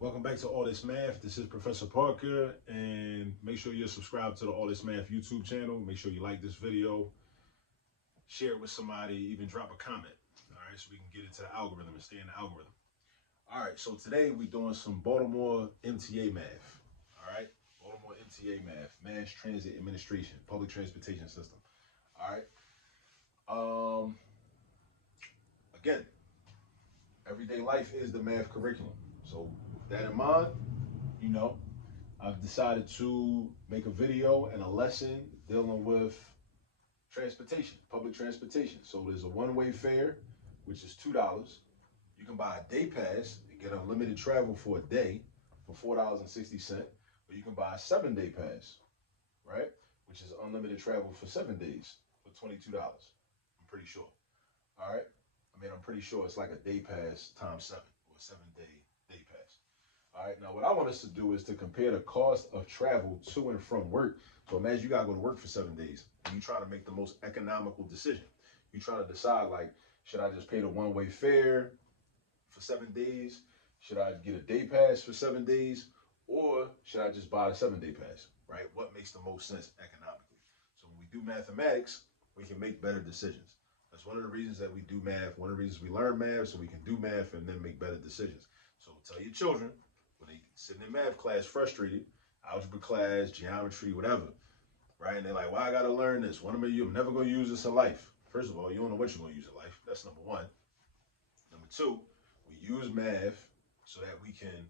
Welcome back to All This Math. This is Professor Parker, and make sure you're subscribed to the All This Math YouTube channel. Make sure you like this video, share it with somebody, even drop a comment. All right, so we can get into the algorithm and stay in the algorithm. All right, so today we're doing some Baltimore MTA Math. All right, Baltimore MTA Math, Mass Transit Administration, Public Transportation System. All right. Again, everyday life is the math curriculum. So with that in mind, I've decided to make a video and a lesson dealing with transportation, public transportation. So there's a one-way fare, which is $2. You can buy a day pass and get unlimited travel for a day for $4.60, or you can buy a 7-day pass, right? Which is unlimited travel for 7 days for $22. I'm pretty sure. All right. I'm pretty sure it's like a day pass times 7 or a 7-day day pass. All right, now what I want us to do is to compare the cost of travel to and from work. So imagine you gotta go to work for 7 days and you try to make the most economical decision. You try to decide, like, should I just pay the one-way fare for 7 days? Should I get a day pass for 7 days? Or should I just buy the 7-day pass, right? What makes the most sense economically? So when we do mathematics, we can make better decisions. That's one of the reasons that we do math. One of the reasons we learn math, so we can do math and then make better decisions. So tell your children, when they sitting in math class frustrated, algebra class, geometry, whatever, right? And they're like, well, I got to learn this. What am I going to use? I'm never going to use this in life. First of all, you don't know what you're going to use in life. That's number one. Number two, we use math so that we can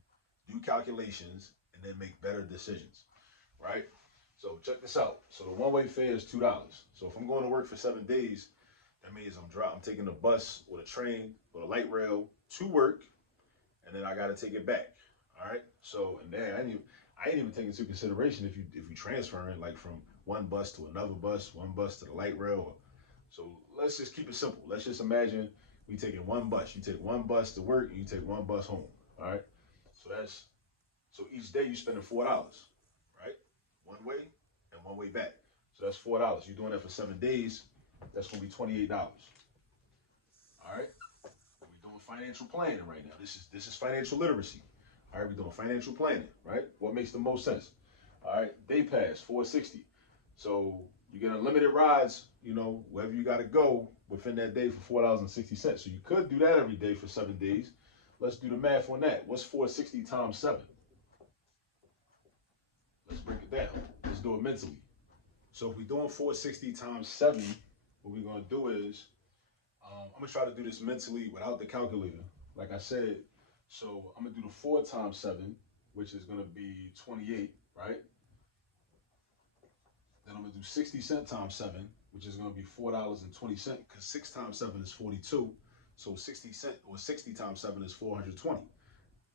do calculations and then make better decisions, right? So check this out. So the one-way fare is $2. So if I'm going to work for 7 days, that means I'm taking the bus or the train or the light rail to work, and then I got to take it back. All right. So, and then I ain't even taking into consideration if you transfer it, like from one bus to another bus, one bus to the light rail. So let's just keep it simple. Let's just imagine we taking one bus. You take one bus to work and you take one bus home. All right. So each day you spending $4, right? One way and one way back. So that's $4. You're doing that for 7 days. That's gonna be $28. All right. We're doing financial planning right now. This is financial literacy. All right, we're doing financial planning, right? What makes the most sense? All right, day pass, $4.60. So you get unlimited rides, wherever you got to go within that day for $4.60. So you could do that every day for 7 days. Let's do the math on that. What's $4.60 times 7? Let's break it down. Let's do it mentally. So if we're doing $4.60 times 7, what we're going to do is, I'm going to try to do this mentally without the calculator. Like I said, so I'm going to do the 4 times 7, which is going to be 28, right? Then I'm going to do 60 cents times 7, which is going to be $4.20, because 6 times 7 is 42. So 60 cents or 60 times 7 is 420.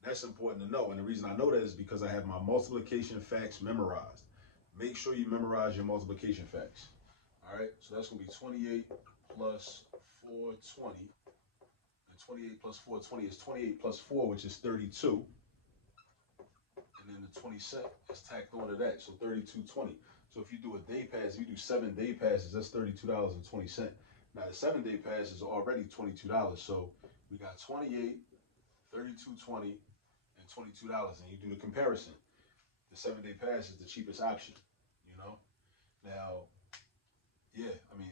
That's important to know. And the reason I know that is because I have my multiplication facts memorized. Make sure you memorize your multiplication facts. All right, so that's going to be 28 plus 420. And 28 plus 420 is 28 plus 4, which is 32. And then the 20 cent is tacked onto that, so 32.20. So if you do a day pass, if you do 7 day passes, that's $32.20. Now the 7-day pass is already $22. So we got 28, 32.20, and $22. And you do the comparison. The 7-day pass is the cheapest option, Now, yeah,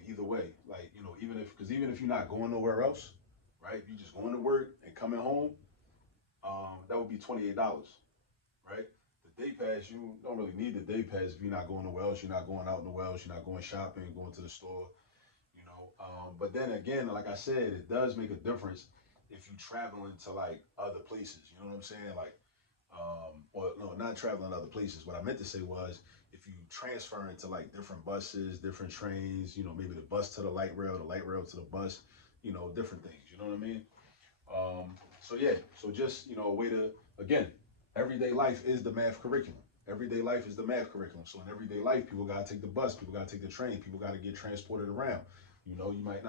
either way, like, even if you're not going nowhere else, right? If you're just going to work and coming home, that would be $28, right? The day pass, you don't really need the day pass if you're not going nowhere else. You're not going out nowhere else. You're not going shopping, going to the store, But then again, like I said, it does make a difference if you're traveling to like other places. You know what I'm saying? Like, or no, not traveling other places. What I meant to say was, if you transfer into like different buses, different trains, maybe the bus to the light rail to the bus, different things. You know what I mean? So yeah, so just, a way to, again, everyday life is the math curriculum. Everyday life is the math curriculum. So in everyday life, people got to take the bus, people got to take the train, people got to get transported around. You might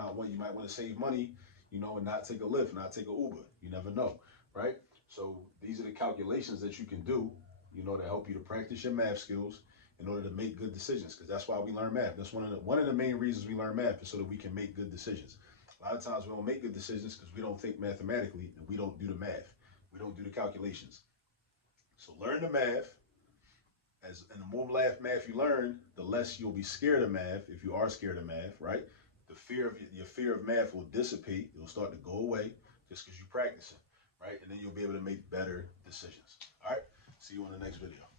want to save money, and not take a Lyft, not take an Uber. You never know, right? So these are the calculations that you can do, to help you to practice your math skills in order to make good decisions, because that's why we learn math. That's one of the main reasons we learn math, is so that we can make good decisions. A lot of times we don't make good decisions because we don't think mathematically and we don't do the math. We don't do the calculations. So learn the math. And the more math you learn, the less you'll be scared of math. If you are scared of math, right? Your fear of math will dissipate. It'll start to go away just because you're practicing, right? And then you'll be able to make better decisions. All right. See you on the next video.